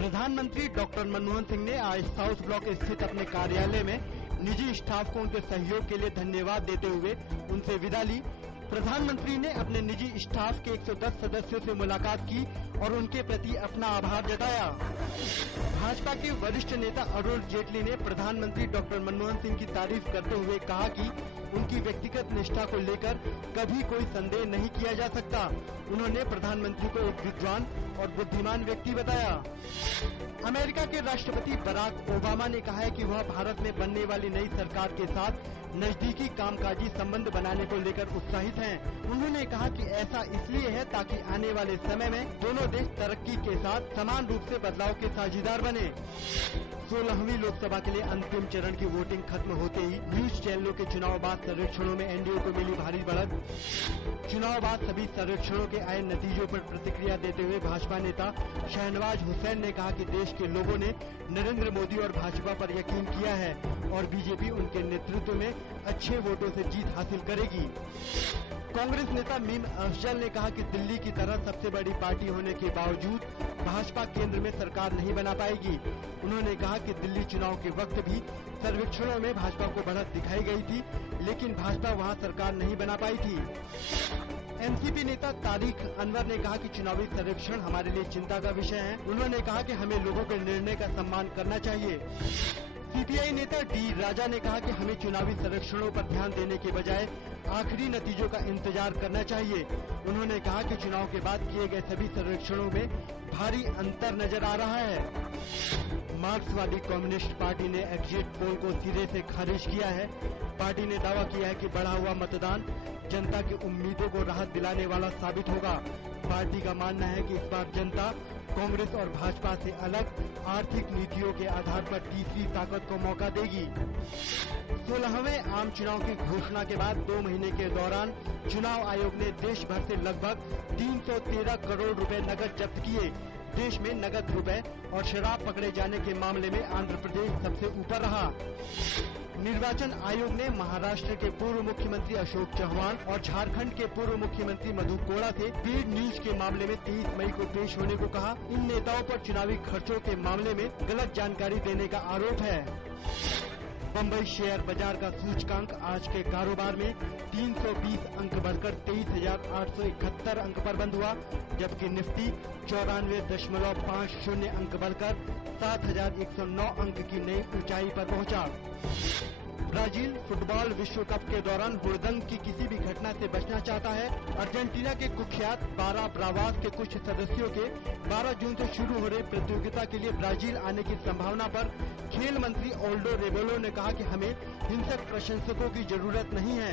प्रधानमंत्री डॉक्टर मनमोहन सिंह ने आज साउथ ब्लॉक स्थित अपने कार्यालय में निजी स्टाफ को उनके सहयोग के लिए धन्यवाद देते हुए उनसे विदा ली। प्रधानमंत्री ने अपने निजी स्टाफ के 110 सदस्यों से मुलाकात की और उनके प्रति अपना आभार जताया। भाजपा के वरिष्ठ नेता अरुण जेटली ने प्रधानमंत्री डॉक्टर मनमोहन सिंह की तारीफ करते हुए कहा कि उनकी व्यक्तिगत निष्ठा को लेकर कभी कोई संदेह नहीं किया जा सकता। उन्होंने प्रधानमंत्री को एक विद्वान और बुद्धिमान व्यक्ति बताया। अमेरिका के राष्ट्रपति बराक ओबामा ने कहा है कि वह भारत में बनने वाली नई सरकार के साथ नजदीकी कामकाजी संबंध बनाने को लेकर उत्साहित हैं। उन्होंने कहा कि ऐसा इसलिए है ताकि आने वाले समय में दोनों देश तरक्की के साथ समान रूप से बदलाव के साझीदार बने। 16वीं लोकसभा के लिए अंतिम चरण की वोटिंग खत्म होते ही न्यूज चैनलों के चुनाव बाद सर्वेक्षणों में एनडीए को मिली भारी बढ़त। चुनाव बाद सभी सर्वेक्षणों के आए नतीजों पर प्रतिक्रिया देते हुए भाजपा नेता शहनवाज हुसैन ने कहा कि देश के लोगों ने नरेंद्र मोदी और भाजपा पर यकीन किया है और बीजेपी उनके नेतृत्व में अच्छे वोटों से जीत हासिल करेगी। कांग्रेस नेता मीम अफजल ने कहा कि दिल्ली की तरह सबसे बड़ी पार्टी होने के बावजूद भाजपा केंद्र में सरकार नहीं बना पाएगी। उन्होंने कहा कि दिल्ली चुनाव के वक्त भी सर्वेक्षणों में भाजपा को बढ़त दिखाई गई थी, लेकिन भाजपा वहां सरकार नहीं बना पाई थी। एनसीपी नेता तारिक अनवर ने कहा कि चुनावी सर्वेक्षण हमारे लिए चिंता का विषय है। उन्होंने कहा कि हमें लोगों के निर्णय का सम्मान करना चाहिए। सीपीआई नेता डी राजा ने कहा कि हमें चुनावी सर्वेक्षणों पर ध्यान देने के बजाय आखिरी नतीजों का इंतजार करना चाहिए। उन्होंने कहा कि चुनाव के बाद किए गए सभी सर्वेक्षणों में भारी अंतर नजर आ रहा है। मार्क्सवादी कम्युनिस्ट पार्टी ने एग्जिट पोल को सिरे से खारिज किया है। पार्टी ने दावा किया है कि बढ़ा हुआ मतदान जनता की उम्मीदों को राहत दिलाने वाला साबित होगा। पार्टी का मानना है कि इस बार जनता कांग्रेस और भाजपा से अलग आर्थिक नीतियों के आधार पर तीसरी ताकत को मौका देगी। 16वें आम चुनाव की घोषणा के बाद 2 महीने के दौरान चुनाव आयोग ने देश भर से लगभग 313 करोड़ रुपए नकद जब्त किए। देश में नकद रुपए और शराब पकड़े जाने के मामले में आंध्र प्रदेश सबसे ऊपर रहा। निर्वाचन आयोग ने महाराष्ट्र के पूर्व मुख्यमंत्री अशोक चौहान और झारखंड के पूर्व मुख्यमंत्री मधु कोड़ा से पेड न्यूज के मामले में 23 मई को पेश होने को कहा। इन नेताओं पर चुनावी खर्चों के मामले में गलत जानकारी देने का आरोप है। बम्बई शेयर बाजार का सूचकांक आज के कारोबार में 320 अंक बढ़कर 23,871 अंक पर बंद हुआ, जबकि निफ्टी 94.50 अंक बढ़कर 7,109 अंक की नई ऊंचाई पर पहुंचा। ब्राजील फुटबॉल विश्व कप के दौरान हुड़दंग की किसी भी घटना से बचना चाहता है। अर्जेंटीना के कुख्यात 12 ब्रावास के कुछ सदस्यों के 12 जून से शुरू हो रही प्रतियोगिता के लिए ब्राजील आने की संभावना पर खेल मंत्री ओल्डो रेबेलो ने कहा कि हमें हिंसक प्रशंसकों की जरूरत नहीं है।